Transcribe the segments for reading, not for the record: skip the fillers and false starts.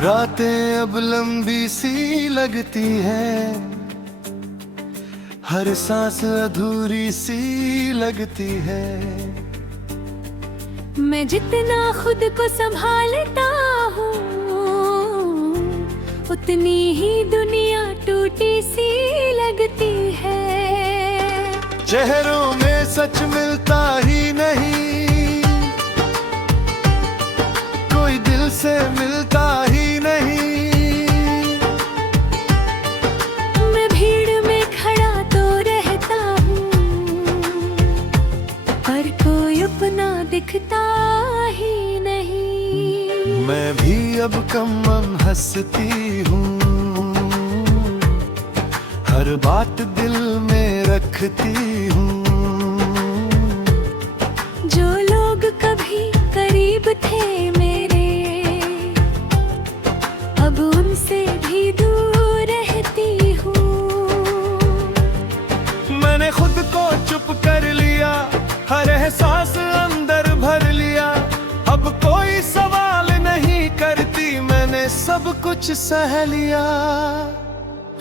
रातें अब लंबी सी लगती है, हर सांस अधूरी सी लगती है। मैं जितना खुद को संभालता हूँ, उतनी ही दुनिया टूटी सी लगती है। चेहरों में सच मिलता ही नहीं, कोई दिल से मिलता ही नहीं। मैं भीड़ में खड़ा तो रहता हूँ, पर कोई अपना दिखता ही नहीं। मैं भी अब कम हंसती हूँ, हर बात दिल में रखती हूँ। जो लोग कभी करीब थे मेरे, अब उनसे भी दूर रहती हूँ। मैंने खुद को चुप कर लिया, हर एहसास अंदर भर लिया। अब कोई सवाल नहीं करती, मैंने सब कुछ सह लिया।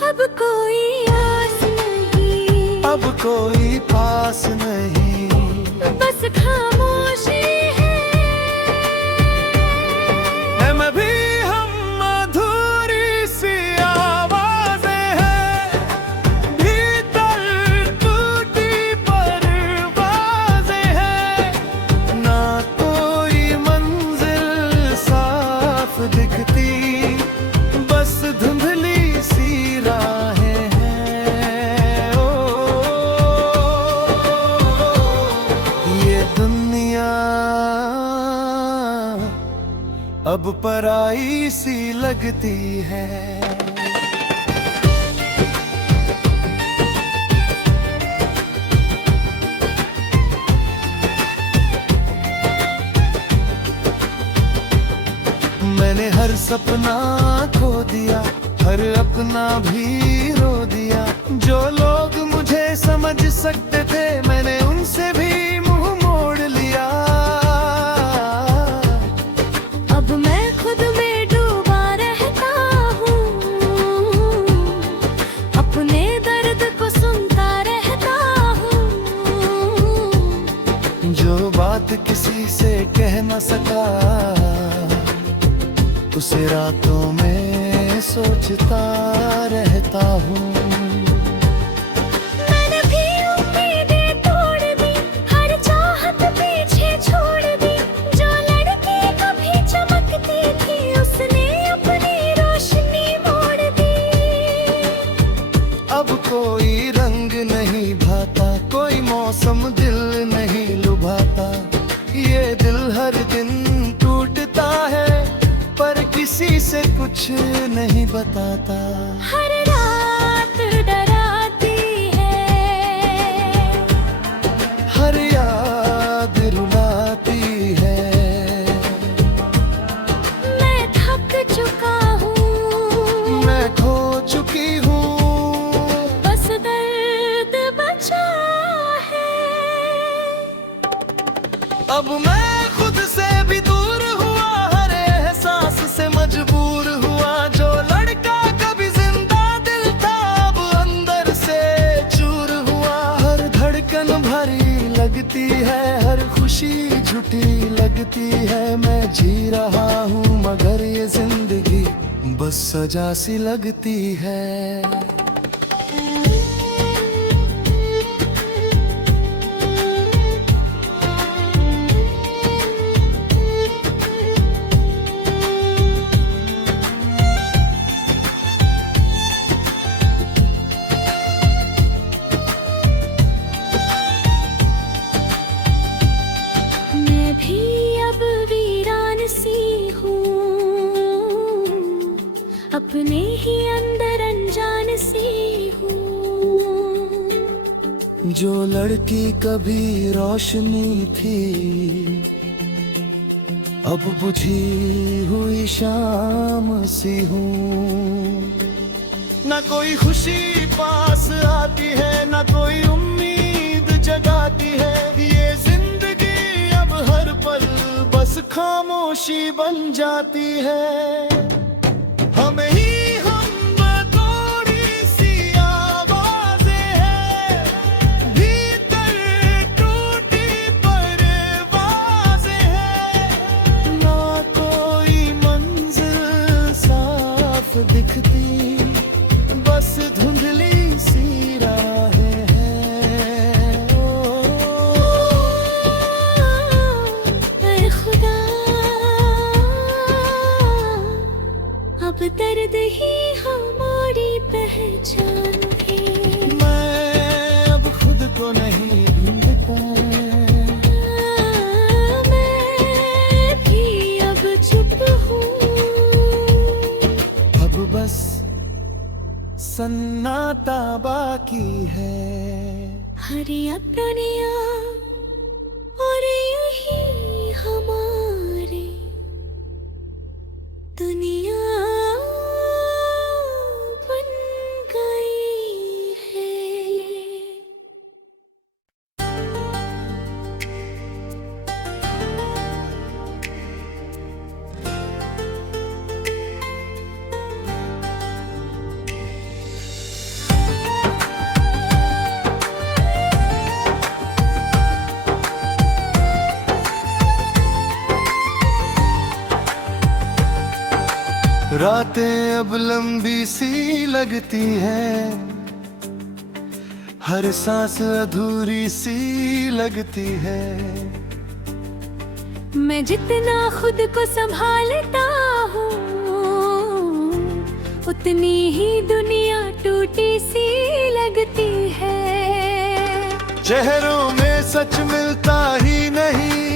अब कोई आस नहीं, अब कोई पास नहीं, बस खामोशी है। मैं भी हम अधूरी सी आवाज़ें हैं, भीतर टूटी परवाज़ें हैं। ना कोई मंजिल साफ दिखती, बस धुंधली सी राहें हैं। ओ, ये दुनिया अब पराई सी लगती है। मैंने हर सपना खो दिया, हर अपना भी रो दिया। जो लोग मुझे समझ सकते थे, मैंने उनसे भी मुंह मोड़ लिया। अब मैं खुद में डूबा रहता हूँ, अपने दर्द को सुनता रहता हूँ। जो बात किसी से कह न सका, उसे रातों में सोचता रहता हूँ। मैंने भी उम्मीदें तोड़ दी, हर चाहत पीछे छोड़ दी। जो लड़की कभी चमकती थी, उसने अपनी रोशनी मोड़ दी। अब कोई रंग नहीं भाता, कोई मौसम दिल नहीं लुभाता। ये दिल हर दिन टूटता है, पर किसी से कुछ नहीं बताता। हर रात डराती है, हर याद रुलाती है। मैं थक चुका हूँ, मैं खो चुकी हूँ, बस दर्द बचा है। अब मैं खुद से भी दूर हुआ, हर एहसास से मजबूर हुआ। जो लड़का कभी जिंदा दिल था, अब अंदर से चूर हुआ। हर धड़कन भरी लगती है, हर खुशी झूठी लगती है। मैं जी रहा हूँ मगर ये जिंदगी बस सजा सी लगती है। मैं भी अब वीरान सी हूँ, अपने ही अंदर अनजान सी हूँ। जो लड़की कभी रोशनी थी, अब बुझी हुई शाम सी हूँ। न कोई खुशी पास आती है, न कोई उम्मीद जगाती है। ये जिंदगी अब हर पल बस खामोशी बन जाती है। हम ही हम थोड़ी सी आवाजें हैं, भीतर टूटी परवाजें हैं। ना कोई मंजिल साफ दिखती, बस धुंधली सी राहें हैं। ऐ खुदा, अब दर्द ही हमारी पहचान है। मैं अब खुद को नहीं ढूंढता, मैं भी अब चुप हूँ। अब बस सन्नाटा बाकी है। हरिया प्राणिया और यही हमारी दुनिया बन गई है। रातें अब लंबी सी लगती हैं, हर सांस अधूरी सी लगती है। मैं जितना खुद को संभालता हूँ, उतनी ही दुनिया टूटी सी लगती है। चेहरों में सच मिलता ही नहीं,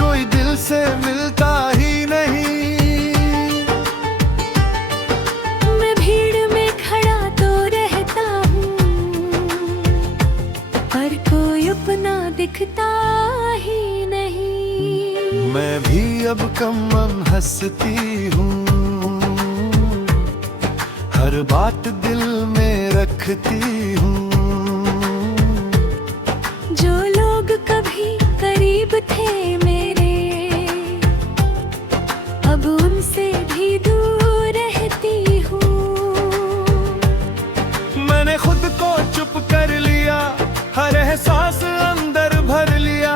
कोई दिल से मिलता ही नहीं। मैं भीड़ में खड़ा तो रहता हूँ, पर कोई अपना दिखता ही नहीं। मैं भी अब कम हंसती हूँ, हर बात दिल में रखती हूँ। जो लोग कभी करीब थे मेरे, अब उनसे भी दूर रहती हूँ। मैंने खुद को चुप कर लिया, हर एहसास अंदर भर लिया।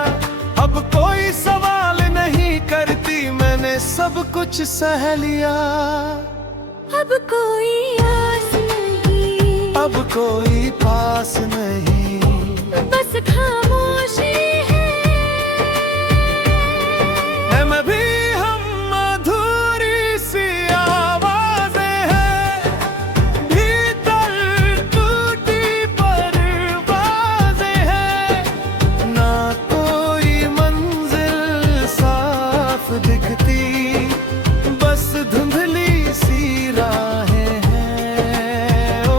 अब कोई सवाल नहीं करती, मैंने सब कुछ सह लिया। अब कोई आस नहीं, अब कोई पास नहीं, बस खामोशी है। मैं भी हम अधूरी सी आवाजें हैं, भीतर टूटी परवाजें हैं। ना कोई मंजिल साफ दिखती, बस धुंधली सी राहें हैं। ओ,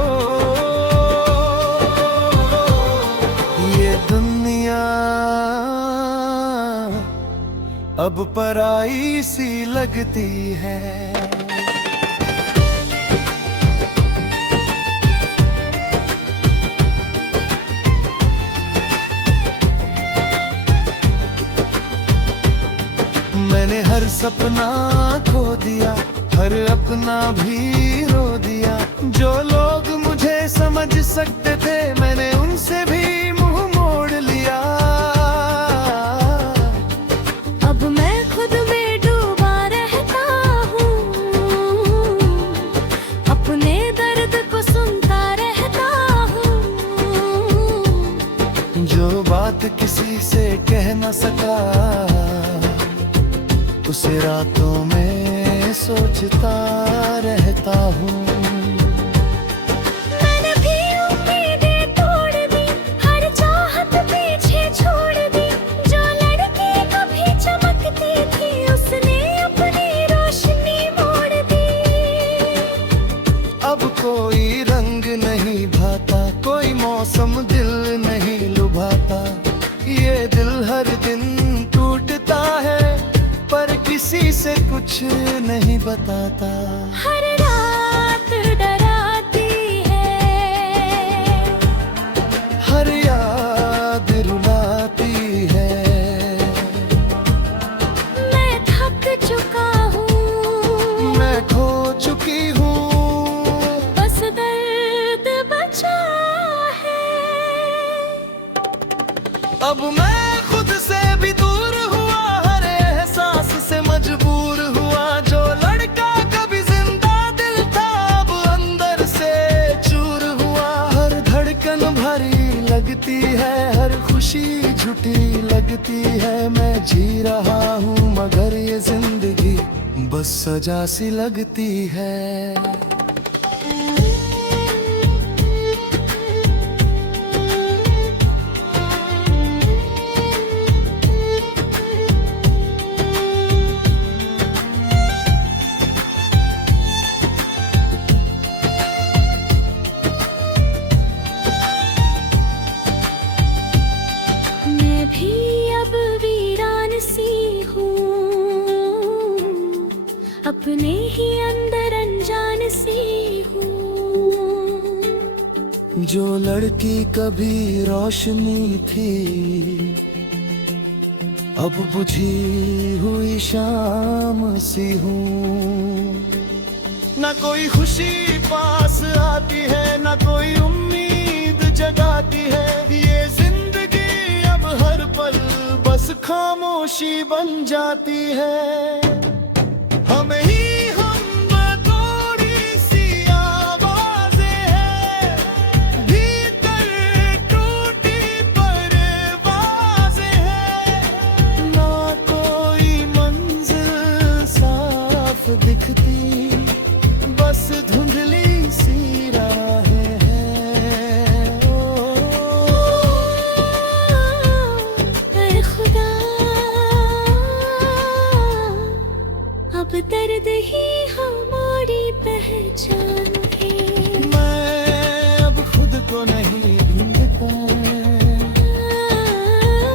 ये दुनिया अब पराई सी लगती है। मैंने हर सपना खो दिया, हर अपना भी रो दिया। जो लोग मुझे समझ सकते थे, मैंने उनसे भी मुंह मोड़ लिया। अब मैं खुद में डूबा रहता हूँ, अपने दर्द को सुनता रहता हूँ। जो बात किसी से कह न सका, उसे रातों में सोचता रहता हूँ। मैंने भी उम्मीदें तोड़ दी, हर चाहत पीछे छोड़ दी। जो लड़की कभी चमकती थी, उसने अपनी रोशनी मोड़ दी। अब कोई रंग नहीं भाता, कोई मौसम दिल नहीं लुभाता। ये दिल हर दिन टूटता है, पर किसी से कुछ नहीं बताता। हर रात डराती है, हर याद रुलाती है। मैं थक चुका हूँ, अब मैं खुद से भी दूर हुआ, हर एहसास से मजबूर हुआ। जो लड़का कभी जिंदा दिल था अब अंदर से चूर हुआ। हर धड़कन भरी लगती है, हर खुशी झूठी लगती है। मैं जी रहा हूँ मगर ये जिंदगी बस सजा सी लगती है। मैं भी अब वीरान सी हूँ, अपने ही अंदर अनजान सी हूँ। जो लड़की कभी रोशनी थी अब बुझी हुई शाम सी हूँ। न कोई खुशी पास आती है, न कोई उम्मीद जगाती है। ये जिंदगी अब हर पल बस खामोशी बन जाती है। हमें ही थोड़ी सी आवाज़ें हैं, भीतर टूटी परवाज़ें हैं। ना कोई मंजिल साफ दिखती, बस धुंधली सी राहें हैं। ऐ खुदा, अब दर्द ही हमारी पहचान है। मैं अब खुद को नहीं ढूंढता,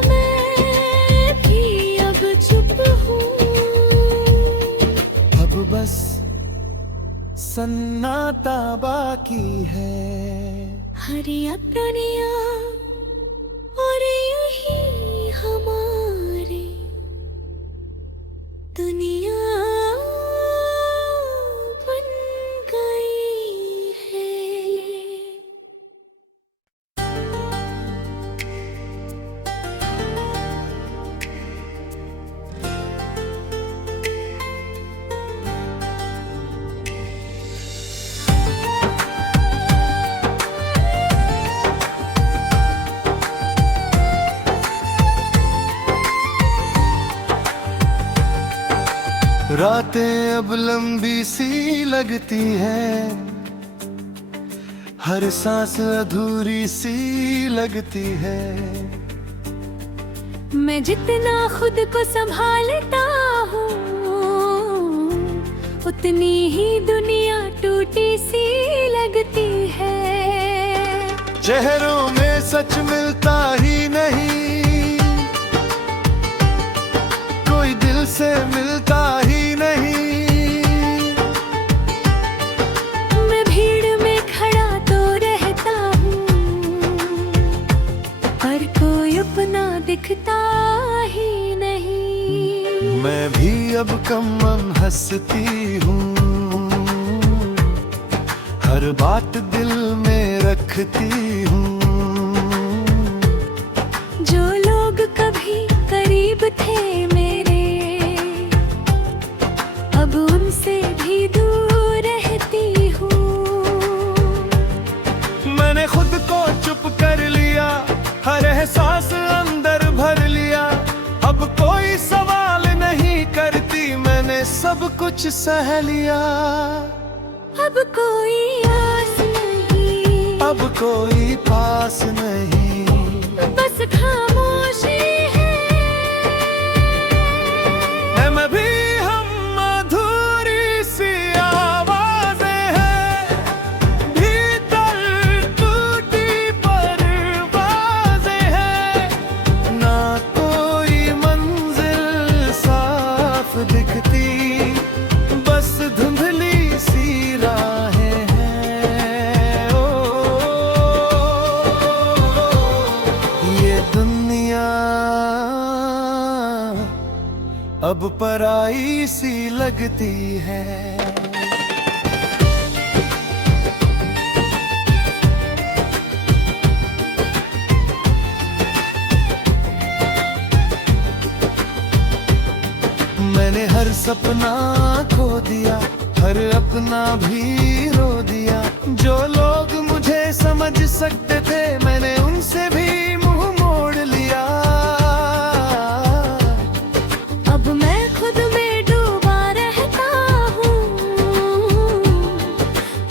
मैं भी अब चुप हूँ। अब बस सन्नाटा बाकी है। हरिया प्राणिया और यही हमारी दुनिया बन गई है। रातें अब लंबी सी लगती है, हर सांस अधूरी सी लगती है। मैं जितना खुद को संभालता हूँ, उतनी ही दुनिया टूटी सी लगती है। चेहरों में सच मिलता ही नहीं, कोई दिल से मिलता ही नहीं। मैं भीड़ में खड़ा तो रहता हूँ, पर कोई अपना दिखता ही नहीं। मैं भी अब कम हंसती हूँ, हर बात दिल में रखती हूँ। जो लोग कभी करीब थे मेरे, अब उनसे भी दूर रहती हूँ। मैंने खुद को चुप कर लिया, हर एहसास अंदर भर लिया। अब कोई सवाल नहीं करती, मैंने सब कुछ सह लिया। अब कोई आस नहीं, अब कोई पास नहीं, बस खामोशी है। मैं भी हम अधूरी सी आवाज़ें हैं, भीतर टूटी परवाज़ें हैं। ना कोई मंजिल साफ दिखती, बस धुंधली सी राहें हैं। ये दुनिया अब पराई सी लगती है। हर सपना खो दिया, हर अपना भी रो दिया। जो लोग मुझे समझ सकते थे मैंने उनसे भी मुंह मोड़ लिया। अब मैं खुद में डूबा रहता हूँ,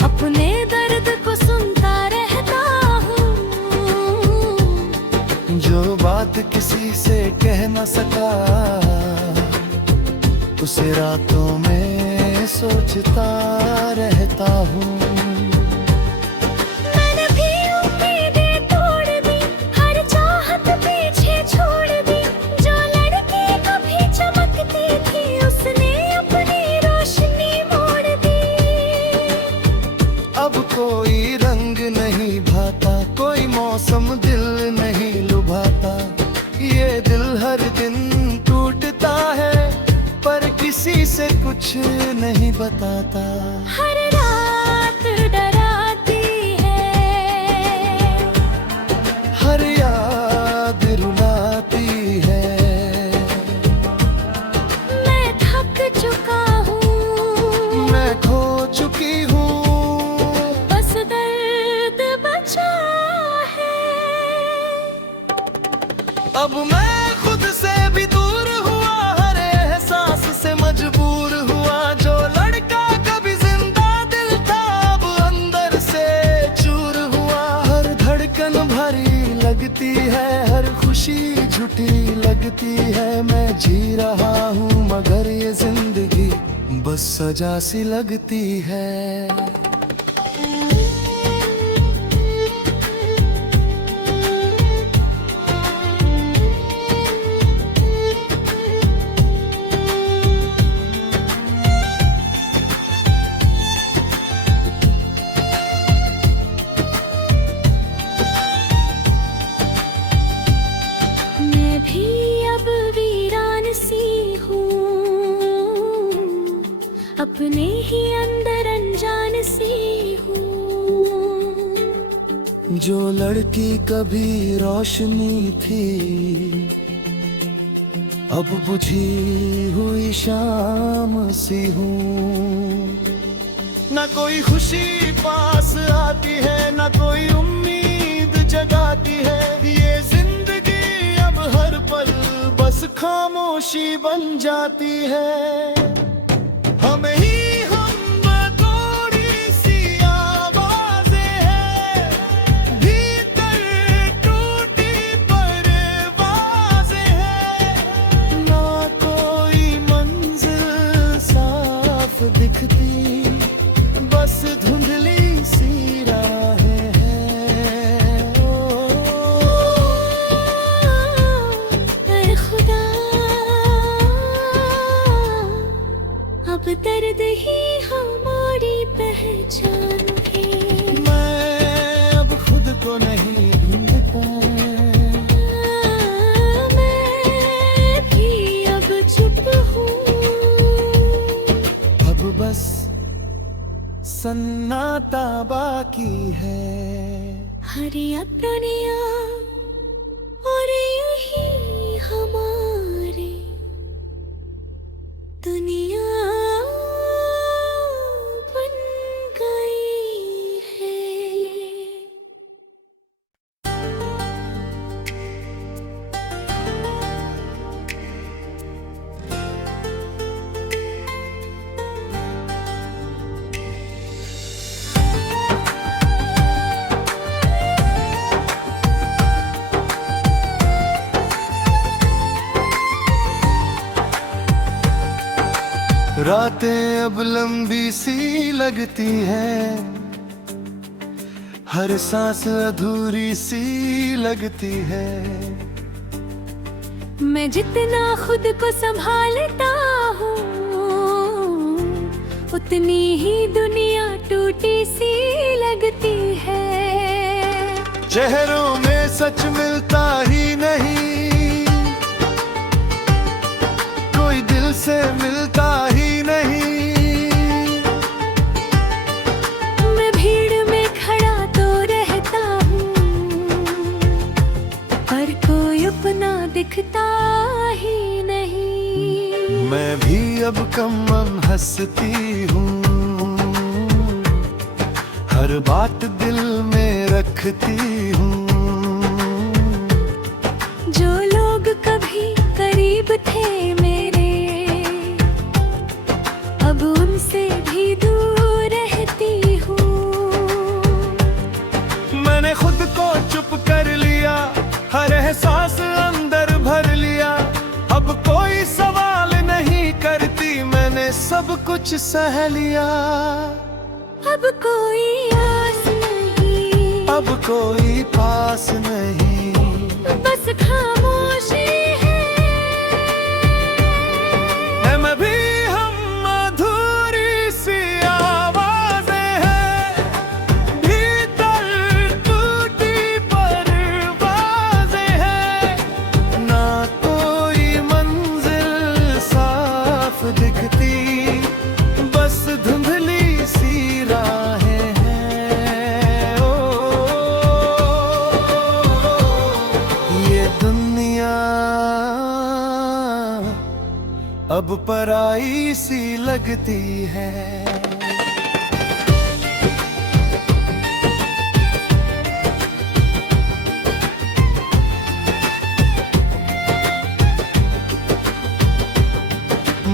अपने दर्द को सुनता रहता हूँ। जो बात किसी से कह न सका उसे रातों में सोचता रहता हूँ। मैंने भी उम्मीदें तोड़ दी, हर चाहत पीछे छोड़ दी। जो लड़की कभी चमकती थी उसने अपनी रोशनी मोड़ दी। अब कोई रंग नहीं भाता, कोई मौसम दिल नहीं लुभाता। ये दिल हर दिन टूटता है पर किसी से कुछ नहीं बताता। हर रात डराती है, हर याद रुलाती है। मैं थक चुका हूँ, मैं खो चुकी हूँ, बस दर्द बचा है। अब मैं खुद से भी दूर हुआ, हर एहसास से मजबूर हुआ। जो लड़का कभी जिंदा दिल था अब अंदर से चूर हुआ। हर धड़कन भरी लगती है, हर खुशी झूठी लगती है। मैं जी रहा हूँ मगर ये जिंदगी बस सजा सी लगती है। मैं भी अब वीरान सी हूँ, अपने ही अंदर अनजान सी हूँ। जो लड़की कभी रोशनी थी अब बुझी हुई शाम सी हूँ। न कोई खुशी पास आती है, न कोई उम्मीद जगाती है। ये जिंदगी अब हर पल बस खामोशी बन जाती है। हमें ही थोड़ी सी आवाज़ें हैं, भीतर टूटी परवाज़ें हैं। ना कोई मंजिल साफ दिखती, बस धुंधली सी राहें हैं। ऐ खुदा, अब दर्द ही हमारी पहचान है। मैं अब खुद को नहीं ढूंढता, मैं भी अब चुप हूँ। अब बस सन्नाटा बाकी है। हरी अपनिया और यही हमारी दुनिया बन गई है। रातें अब लंबी सी लगती हैं, हर सांस अधूरी सी लगती है। मैं जितना खुद को संभालता हूँ उतनी ही दुनिया टूटी सी लगती है। चेहरों में सच मिलता ही नहीं, कोई दिल से मिलता ही नहीं। मैं भीड़ में खड़ा तो रहता हूँ पर कोई अपना दिखता ही नहीं। मैं भी अब कम हंसती हूँ, हर बात दिल में रखती हूँ। जो लोग कभी करीब थे मेरे, अब उनसे भी दूर रहती हूँ। मैंने खुद को चुप कर लिया, हर एहसास अंदर भर लिया। अब कोई सवाल नहीं करती, मैंने सब कुछ सह लिया। अब कोई आस नहीं, अब कोई पास नहीं, बस खामोशी है। मैं भी हम अधूरी सी आवाज़ें हैं, भीतर टूटी परवाज़ें हैं। ना कोई मंजिल साफ दिखती, बस धुंधली सी राहें हैं। ओ, ये दुनिया अब पराई सी लगती है।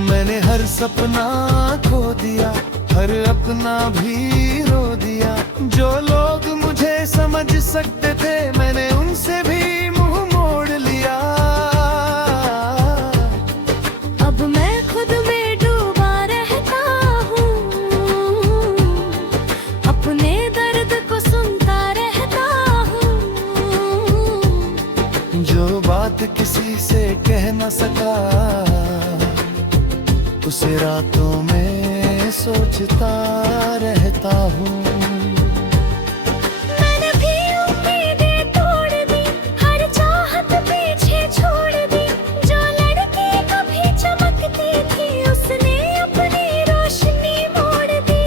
मैंने हर सपना खो दिया, हर अपना भी रो दिया। जो लोग मुझे समझ सकते थे, मैंने उनसे भी मुंह मोड़ लिया। अब मैं खुद में डूबा रहता हूँ, अपने दर्द को सुनता रहता हूँ। जो बात किसी से कह न सका, उसे रातों में सोचता रहता हूँ। मैंने भी उम्मीदें तोड़ दी, हर चाहत पीछे छोड़ दी। जो लड़की कभी चमकती थी, उसने अपनी रोशनी मोड़ दी।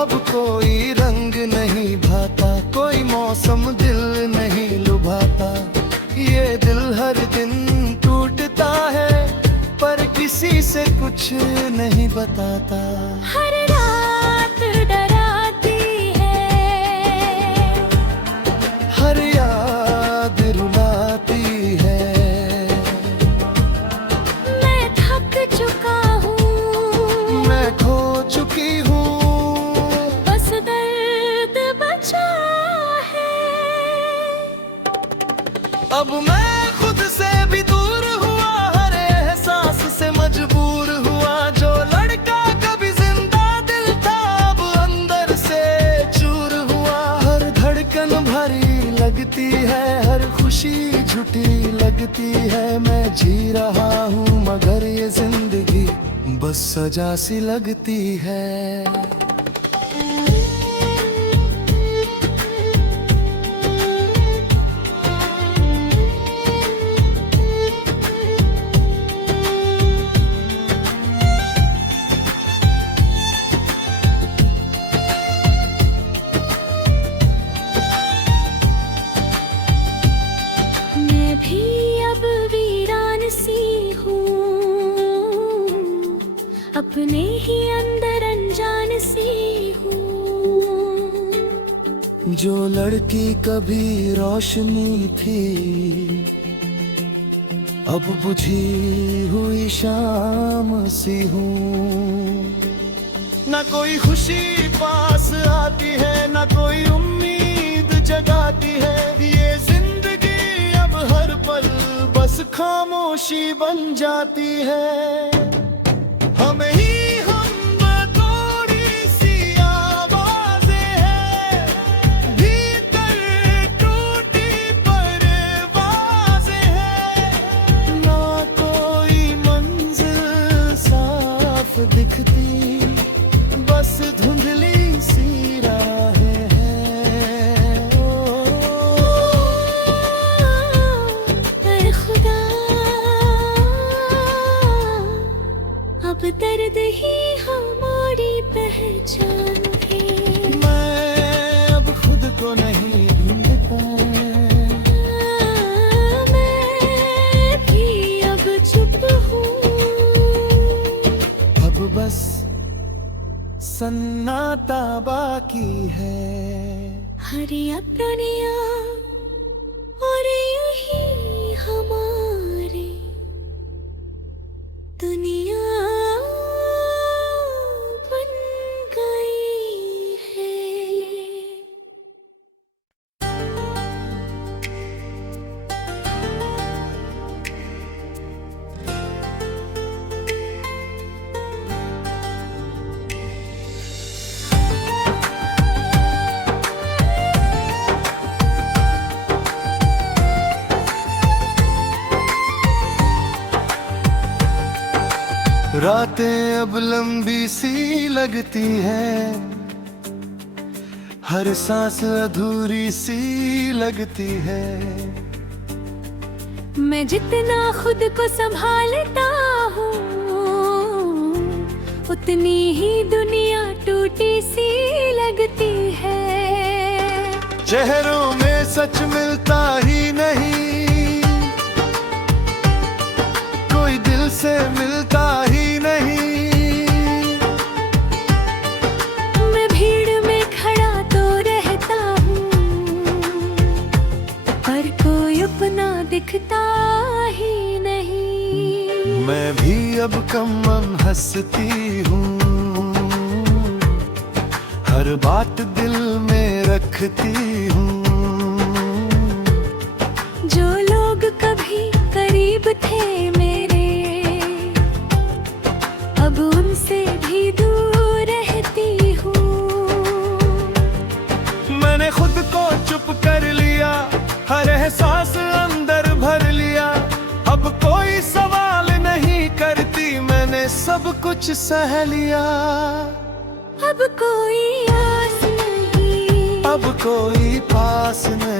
अब कोई रंग नहीं भाता, कोई मौसम दिल नहीं लुभाता। ये दिल हर दिन टूटता है, पर किसी से कुछ नहीं बताता। हर रात डराती है, हर याद रुलाती है। मैं थक चुका हूँ, मैं खो चुकी हूँ, बस दर्द बचा है। अब मैं खुद से भी दूर हुआ, हर एहसास से मजबूर हुआ। जो लड़का कभी जिंदा दिल था, अब अंदर से चूर हुआ। हर धड़कन भरी लगती है, हर खुशी झूठी लगती है। मैं जी रहा हूँ मगर ये जिंदगी बस सजा सी लगती है। मैं भी अब वीरान सी हूँ, अपने ही अंदर अनजान सी हूँ। जो लड़की कभी रोशनी थी, अब बुझी हुई शाम सी हूँ। न कोई खुशी पास आती है, न कोई उम्मीद जगाती है। ये जिंदगी अब हर पल बस खामोशी बन जाती है। हमें ही हम थोड़ी सी आवाज़ें हैं, भीतर टूटी परवाज़ें हैं। ना कोई मंजिल साफ दिखती, बस धुंधली सी राहें हैं। ऐ खुदा, अब दर्द सन्नाटा बाकी है। हरिया प्राणिया और यही हमारी दुनिया बन गई है। रातें अब लंबी सी लगती हैं, हर सांस अधूरी सी लगती है। मैं जितना खुद को संभालता हूँ, उतनी ही दुनिया टूटी सी लगती है। चेहरों में सच मिलता ही नहीं, कोई दिल से मिलता ही नहीं। मैं भीड़ में खड़ा तो रहता हूँ, पर कोई अपना दिखता ही नहीं। मैं भी अब कम हंसती हूँ, हर बात दिल में रखती हूँ। जो लोग कभी करीब थे मेरे, अब उनसे भी दूर रहती हूँ। मैंने खुद को चुप कर लिया, हर एहसास अंदर भर लिया। अब कोई सवाल नहीं करती, मैंने सब कुछ सह लिया। अब कोई आस नहीं, अब कोई पास नहीं।